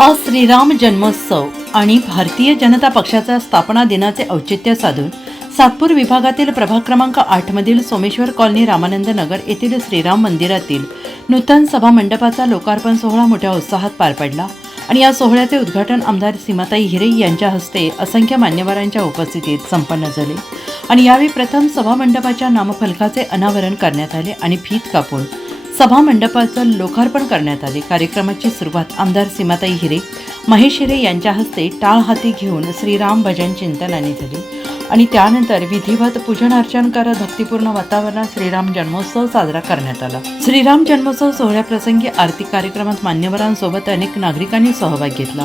आज श्रीराम जन्मोत्सव आणि भारतीय जनता पक्षाचा स्थापना दिनाचे औचित्य साधून सातपूर विभागातील प्रभाग क्रमांक आठमधील सोमेश्वर कॉलनी रामानंद नगर येथील श्रीराम मंदिरातील नूतन सभा मंडपाचा लोकार्पण सोहळा मोठ्या उत्साहात पार पडला. आणि या सोहळ्याचे उद्घाटन आमदार सीमाताई हिरे यांच्या हस्ते असंख्य मान्यवरांच्या उपस्थितीत संपन्न झाले. आणि यावेळी प्रथम सभा मंडपाच्या नामफलकाचे अनावरण करण्यात आले आणि फीत कापून सभा मंडपाचं लोकार्पण करण्यात आले कार्यक्रमाची सुरुवात आमदार सीमाताई हिरे महेश हिरे यांच्या हस्ते टाळ हाती घेऊन श्रीराम भजन चिंतनाने झाली आणि त्यानंतर विधिवत पूजन अर्चन करत भक्तिपूर्ण वातावरणात श्रीराम जन्मोत्सव साजरा करण्यात आला श्रीराम जन्मोत्सव सोहळ्याप्रसंगी आरती कार्यक्रमात मान्यवरांसोबत अनेक नागरिकांनी सहभाग घेतला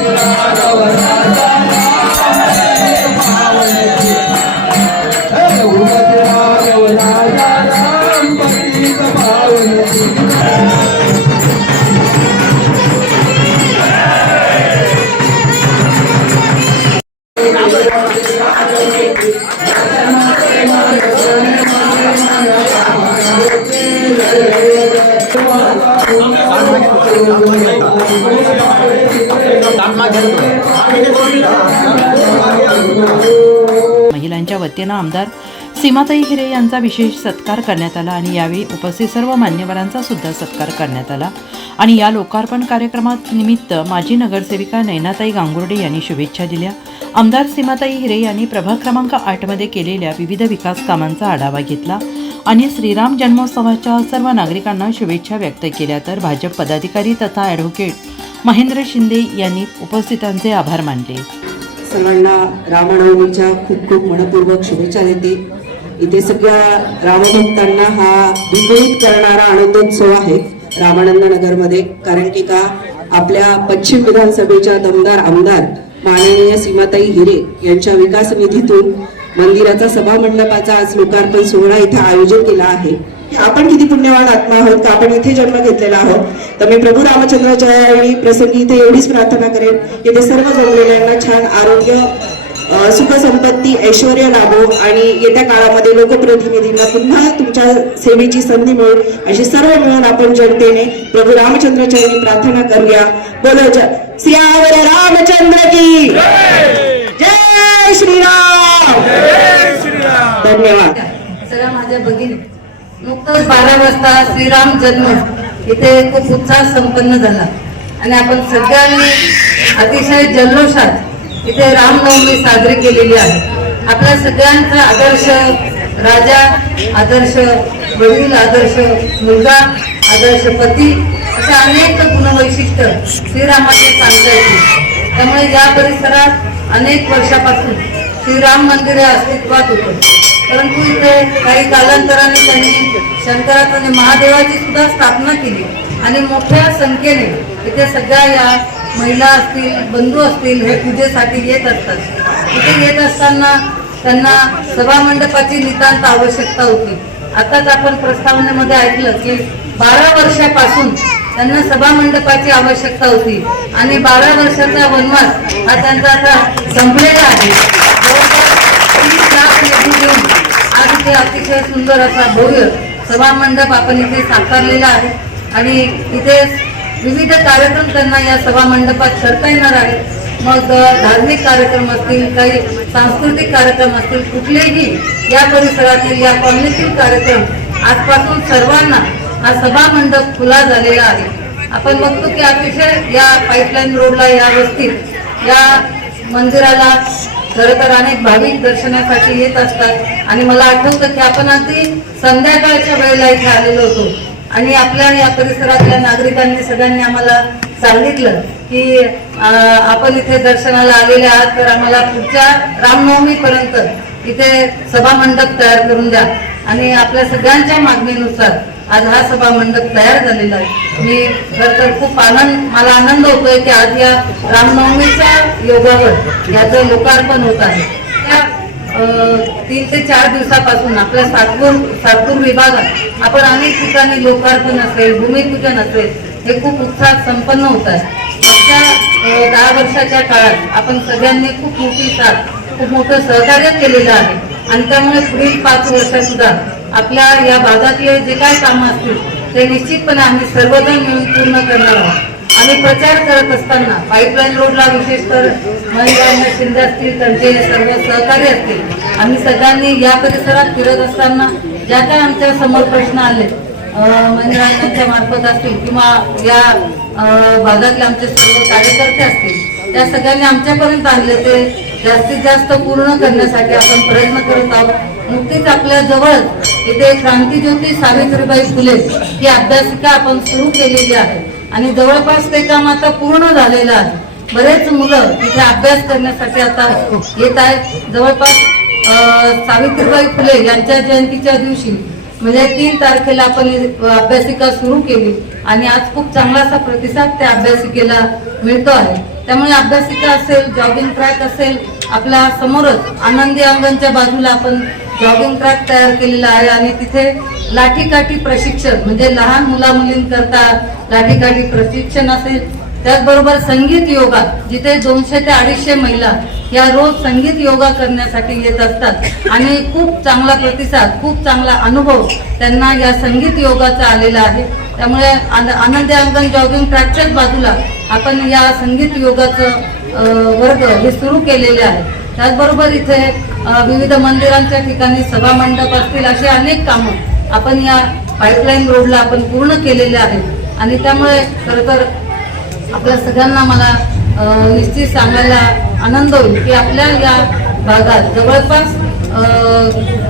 महिलांच्या वतीनं आमदार सीमाताई हिरे यांचा विशेष सत्कार करण्यात आला आणि यावेळी उपस्थित सर्व मान्यवरांचा सुद्धा सत्कार करण्यात आला. आणि या लोकार्पण कार्यक्रमात निमित्त माजी नगरसेविका नैनाताई गांगुर्डे यांनी शुभेच्छा दिल्या. आमदार सीमाताई हिरे यांनी प्रभाग क्रमांक आठमध्ये केलेल्या विविध विकास कामांचा आढावा घेतला आणि श्रीराम जन्मोत्सवाच्या सर्व नागरिकांना शुभेच्छा व्यक्त केल्या. तर भाजप पदाधिकारी तथा ॲडव्होकेट महेंद्र शिंदे यांनी उपस्थितांचे आभार मानले. सर्वांना रामनवमीच्या खूप खूप मनपूर्वक शुभेच्छा देते. इथे सगळ्या रामभक्तांना हा विपरीत करणारा आनंदोत्सव आहे रामानंद नगरमध्ये. कारण की का आपल्या पश्चिम विधानसभेच्या दमदार आमदार माननीय सीमाताई हिरे यांच्या विकास निधीतून मंदिराचा सभा मंडपाचा आज लोकार्पण सोहळा इथे आयोजित केला आहे. आपण किती पुण्यवान आत्मा आहोत का आपण इथे जन्म घेतलेला आहोत? तर मी प्रभू रामचंद्राच्या वेळी प्रसंगी इथे एवढीच प्रार्थना करेन की ते सर्व जमलेल्यांना छान आरोग्य अ, सुख संपत्ती ऐश्वर लाभो आणि येत्या काळामध्ये लोकप्रतिनिधींना पुन्हा तुमच्या सेवेची संधी मिळेल. अशी सर्व मिळून आपण जनतेने प्रभू रामचंद्राच्या वेळी प्रार्थना करूया. बोलो सियावर रामचंद्र की जय! श्रीराम! धन्यवाद. सगळ्या माझ्या भगिनी नुकतंच बारा वाजता श्रीराम जन्म. इथे खूप उत्साह संपन्न झाला. आणि आपण सगळ्यांनी अतिशय जल्लोषात इथे रामनवमी साजरी केलेली आहे. आपल्या सगळ्यांचा आदर्श राजा आदर्श वडील आदर्श मुलगा आदर्श पती अशा अनेक गुणवैशिष्ट्य श्रीरामाचे सांगता येतील त्यामुळे या परिसरात अनेक वर्षापासून श्रीराम मंदिर हे अस्तित्वात होतं. परंतु इथे काही कालांतराने त्यांनी शंकराचं आणि महादेवाची सुद्धा स्थापना केली. आणि मोठ्या संख्येने इथे सगळ्या या महिला असतील बंधू असतील हे पूजेसाठी येत असतात. इथे येत असताना त्यांना सभामंडपाची नितांत आवश्यकता होती. आताच आपण प्रस्तावनेमध्ये ऐकलं की बारा वर्षापासून त्यांना सभामंडपाची आवश्यकता होती. आणि बारा वर्षाचा वनवास हा त्यांचा आता संपलेला आहे. देऊन आज इथे अतिशय सुंदर असा भव्य सभामंडप आपण इथे साकारलेला आहे. आणि इथे विविध कार्यक्रम त्यांना या सभा मंडपात करता येणार आहेत. मग धार्मिक कार्यक्रम असतील काही सांस्कृतिक कार्यक्रम असतील कुठलेही या परिसरातील या कॉलनीतील कार्यक्रम आजपासून सर्वांना हा सभा मंडप खुला झालेला आहे. आपण बघतो की अतिशय या पाईपलाईन रोडला या वस्तीत या मंदिराला खरं तर अनेक भाविक दर्शनासाठी येत असतात. आणि मला आठवतं की आपण अगदी संध्याकाळच्या वेळेला इथे आलेलो होतो. आणि आपल्या या परिसरातल्या नागरिकांनी सगळ्यांनी आम्हाला सांगितलं की आपण इथे दर्शनाला आलेले आहात तर आम्हाला पुढच्या रामनवमीपर्यंत इथे सभामंडप तयार करून द्या. आणि आपल्या सगळ्यांच्या मागणीनुसार आज हा सभा मंडप तयार झालेला आहे. मी खर तर खूप आनंद मला आनंद होतोय की आज या रामनवमीच्या योगावर याचं लोकार्पण होत आहे. त्या तीन ते चार दिवसापासून आपल्या सातपूर सातपूर विभागात आपण अनेक ठिकाणी लोकार्पण असेल भूमिपूजन असेल हे खूप उत्साहात संपन्न होत आहे. आजच्या दहा वर्षाच्या काळात आपण सगळ्यांनी खूप मोठी साथ खूप मोठं सहकार्य केलेलं आहे. आणि त्यामुळे पुढील पाच वर्षात सुद्धा आपल्या या भागातले जे काय कामं असतील ते निश्चितपणे आम्ही सर्वजण मिळून पूर्ण करणार आहोत. आणि प्रचार करत असताना पाईपलाईन रोडला विशेष तर महिलांना शिंदे असतील त्यांचे सर्व सहकारी असतील आम्ही सगळ्यांनी या परिसरात फिरत असताना ज्या काय आमच्यासमोर प्रश्न आले महेंद्रांच्या मार्फत असतील किंवा या भागातले आमचे सर्व कार्यकर्ते असतील त्या सगळ्यांनी आमच्यापर्यंत आणले ते जास्तीत जास्त पूर्ण करण्यासाठी आपण प्रयत्न करत आहोत. नुकतीच आपल्या जवळ इथे क्रांतीज्योती सावित्रीबाई फुले ही अभ्यासिका आपण सुरू केलेली आहे. आणि जवळपास ते काम आता पूर्ण झालेलं आहे. बरेच मुलं इथे अभ्यास करण्यासाठी आता येत आहेत. जवळपास सावित्रीबाई फुले यांच्या जयंतीच्या दिवशी म्हणजे तीन तारखेला आपण अभ्यासिका सुरू केली आणि आज खूप चांगला असा प्रतिसाद त्या अभ्यासिकेला मिळतो आहे. त्यामुळे अभ्यासिका असेल जॉगिंग ट्रॅक असेल आपल्या समोरच आनंदी अंगणच्या बाजूला आपण जॉगिंग ट्रॅक तयार केलेला आहे आणि तिथे लाठीकाठी प्रशिक्षण म्हणजे लहान मुला मुलींकरता लाठीकाठी प्रशिक्षण असेल त्याचबरोबर संगीत योगा जिथे दोनशे ते अडीचशे महिला या रोज संगीत योगा करण्यासाठी येत असतात. आणि खूप चांगला प्रतिसाद खूप चांगला अनुभव त्यांना या संगीत योगाचा आलेला आहे. त्यामुळे आन- आनंदी अंगण जॉगिंग ट्रॅकच्याच बाजूला आपण या संगीत योगाचं वर्ग हे सुरू केलेले आहे. त्याचबरोबर इथे विविध मंदिरांच्या ठिकाणी सभा मंडप असतील अशी अनेक कामं आपण या पाईपलाईन रोडला आपण पूर्ण केलेले आहेत. आणि त्यामुळे खरं तर आपल्या सगळ्यांना मला निश्चित सांगायला आनंद होईल की आपल्या या भागात जवळपास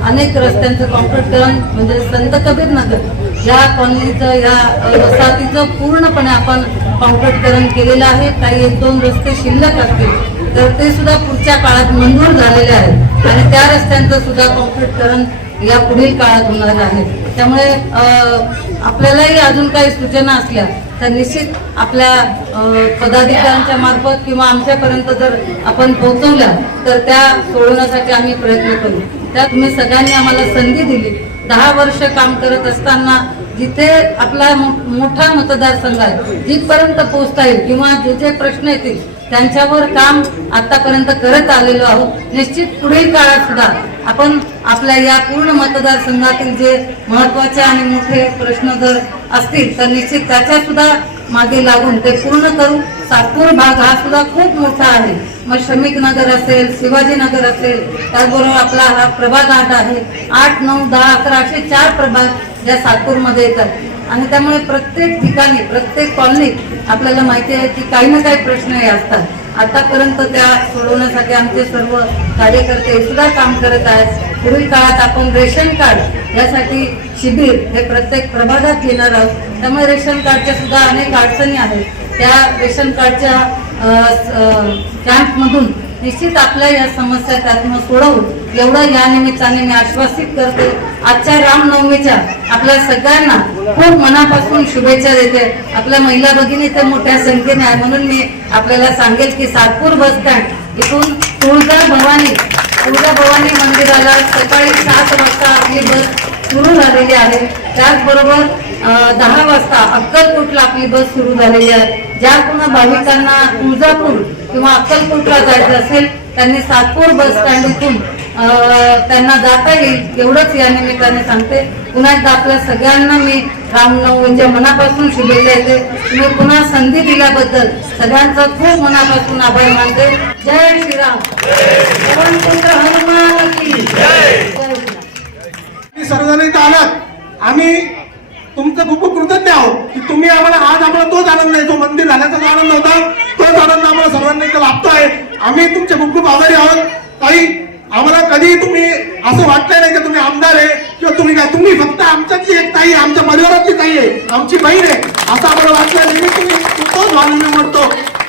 अनेक रस्त्यांचं कॉन्क्रीटकरण म्हणजे संत कबीर नगर या कॉलनीचं या वसाहतीचं पूर्णपणे आपण कॉन्क्रीटकरण केलेलं आहे. काही एक दोन रस्ते शिल्लक असतील तर ते सुद्धा पुढच्या काळात मंजूर झालेले आहेत. आणि त्या रस्त्यांचं सुद्धा कॉन्क्रीटकरण या पुढील काळात होणार आहे. त्यामुळे आपल्यालाही अजून काही सूचना असल्या तर निश्चित आपल्या पदाधिकाऱ्यांच्या मार्फत किंवा आमच्यापर्यंत जर आपण पोहोचवल्या तर त्या सोडवण्यासाठी आम्ही प्रयत्न करू. त्या तुम्ही सगळ्यांनी आम्हाला संधी दिली. दहा वर्ष काम करत असताना जिथे आपला मो- मोठा मतदारसंघ आहे जिथपर्यंत पोहोचता येईल किंवा जे जे प्रश्न येतील त्यांच्यावर काम आतापर्यंत करत आलेलो आहोत. निश्चित पुढील काळात सुद्धा आपण आपल्या या पूर्ण मतदारसंघातील जे महत्त्वाचे आणि मोठे प्रश्न जर असतील तर निश्चित त्याच्या सुद्धा मागे लागून ते पूर्ण करू. सातपूर भाग हा सुद्धा खूप मोठा आहे. मग श्रमिक नगर असेल शिवाजीनगर असेल त्याचबरोबर आपला हा प्रभाग आठ आहे. आठ नऊ दहा अकरा असे चार प्रभाग ज्या सातपूरमध्ये येतात. आणि त्यामुळे प्रत्येक ठिकाणी प्रत्येक कॉलनीत आपल्याला माहिती आहे की काही ना काही प्रश्न हे असतात. आतापर्यंत त्या सोडवण्यासाठी आमचे सर्व कार्यकर्ते सुद्धा काम करत आहेत. पुढील काळात आपण रेशन कार्ड यासाठी शिबिर हे प्रत्येक प्रभागात घेणार आहोत. त्यामुळे रेशन कार्डच्या सुद्धा अनेक अडचणी आहेत. त्या रेशन कार्डच्या कॅम्पमधून निश्चित आपल्या या समस्या त्यातनं सोडवून एवढं या निमित्ताने मी आश्वासित करते आजच्या रामनवमीच्या आपल्या सगळ्यांना खूप मनापासून शुभेच्छा देते. आपल्या महिला भगिनी तर मोठ्या संख्येने आहे. म्हणून मी आपल्याला सांगेल की सातपूर बस स्टँड इथून तुळजा भवानी तुळजा भवानी मंदिराला सकाळी सात वाजता आपली बस सुरू झालेली आहे. त्याचबरोबर दहा वाजता अक्कलकोटला आपली बस सुरू झालेली आहे. ज्या पुन्हा भाविकांना तुळजापूर किंवा अक्कलकोटला जायचं असेल त्यांनी सातपूर बस स्टँड इथून त्यांना जाता येईल एवढंच या निमित्ताने सांगते. पुन्हा एकदा आपल्या सगळ्यांना मी रामनवमीच्या म्हणजे मनापासून शुभेच्छा येते तुम्ही पुन्हा संधी दिल्याबद्दल सगळ्यांचा खूप मनापासून आभार मानते. जय श्रीराम. पवनपुत्र हनुमान की तुम्ही सर्वजण आलात. आम्ही तुमचं खूप खूप कृतज्ञ आहोत की तुम्ही आम्हाला आज आम्हाला तोच आनंद आहे. जो मंदिर झाल्याचा जो आनंद होता तोच आनंद आम्हाला सर्वांना इथं लाभतो आहे. आम्ही तुमचे खूप खूप आभारी आहोत. काही आम्हाला कधी तुम्ही असं वाटलं नाही की तुम्ही आमदार आहे किंवा तुम्ही काय तुम्ही फक्त आमच्यातली एक ताई आहे आमच्या परिवारातली ताई आहे आमची बहीण आहे असं आम्हाला वाटलं नेहमी तुम्ही तोच मी म्हणतो.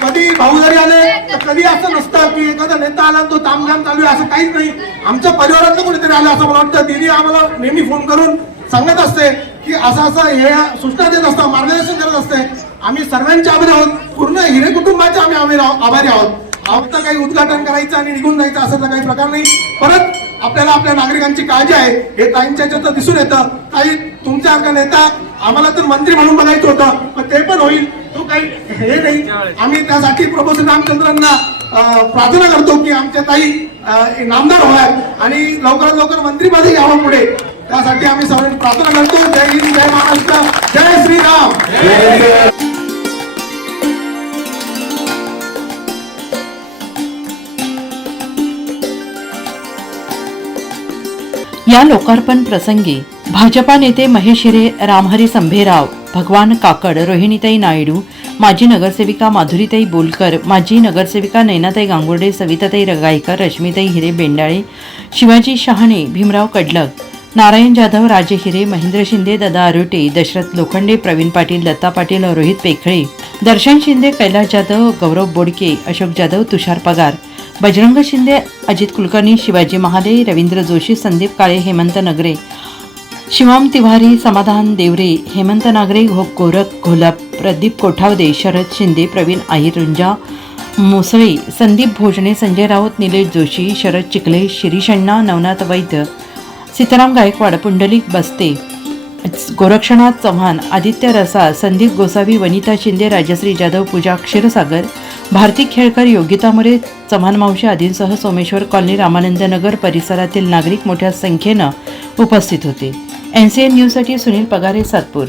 कधी भाऊ जरी आले तर कधी असं नसतं की एखादा नेता आला तो तामझाम चालू आहे असं काहीच नाही. आमच्या परिवारातलं कोणीतरी आलं असं मला वाटतं. दिदी आम्हाला नेहमी फोन करून सांगत असते की असं असं हे सूचना देत असतं मार्गदर्शन करत असते. आम्ही सर्वांच्या आभारी आहोत पूर्ण हिरे कुटुंबाचे आम्ही आभारी आभारी आहोत. फक्त काही उद्घाटन करायचं आणि निघून जायचं असाचा काही प्रकार नाही. परत आपल्याला आपल्या नागरिकांची काळजी आहे. हे ताईंच्या दिसून येतं. काही तुमच्यासारखा नेता आम्हाला तर मंत्री म्हणून बघायचं होतं. पण ते पण होईल. तो काही हे नाही. आम्ही त्यासाठी प्रोफेसर रामचंद्रांना प्रार्थना करतो की आमच्या ताई नामदार व्हाव्यात. आणि लवकरात लवकर मंत्रीमध्ये यावं पुढे. त्यासाठी आम्ही सर्वांनी प्रार्थना करतो. जय हिंद जय महाराष्ट्र. जय श्रीराम. या लोकार्पण प्रसंगी भाजपा नेते महेश हिरे रामहरी संभेराव भगवान काकड रोहिणीताई नायडू माजी नगरसेविका माधुरीताई बोलकर माजी नगरसेविका नैनाताई गांगुर्डे सविताताई रगाईकर रश्मीताई हिरे बेंडाळे शिवाजी शहाणे भीमराव कडलक नारायण जाधव राजे हिरे महेंद्र शिंदे दादा आरोटे दशरथ लोखंडे प्रवीण पाटील दत्ता पाटील रोहित पेखळे दर्शन शिंदे कैलास जाधव गौरव बोडके अशोक जाधव तुषार पगार बजरंग शिंदे अजित कुलकर्णी शिवाजी महाले रवींद्र जोशी संदीप काळे हेमंत नगरे शिवम तिवारी समाधान देवरे हेमंत नागरे घो गोरख घोलप प्रदीप कोठावदे शरद शिंदे प्रवीण आहिरुंजा मोसळे संदीप भोजने संजय राऊत निलेश जोशी शरद चिखले शिरीष अण्णा नवनाथ वैद्य सीताराम गायकवाड पुंडलिक बस्ते गोरक्षनाथ चव्हाण आदित्य रसा संदीप गोसावी वनिता शिंदे राजश्री जाधव पूजा क्षीरसागर भारती खेळकर योगिता मोरे चव्हाण मावशी आदींसह सोमेश्वर कॉलनी रामानंद नगर परिसरातील नागरिक मोठ्या संख्येनं उपस्थित होते. एन सी एन न्यूजसाठी सुनील पगारे सातपूर.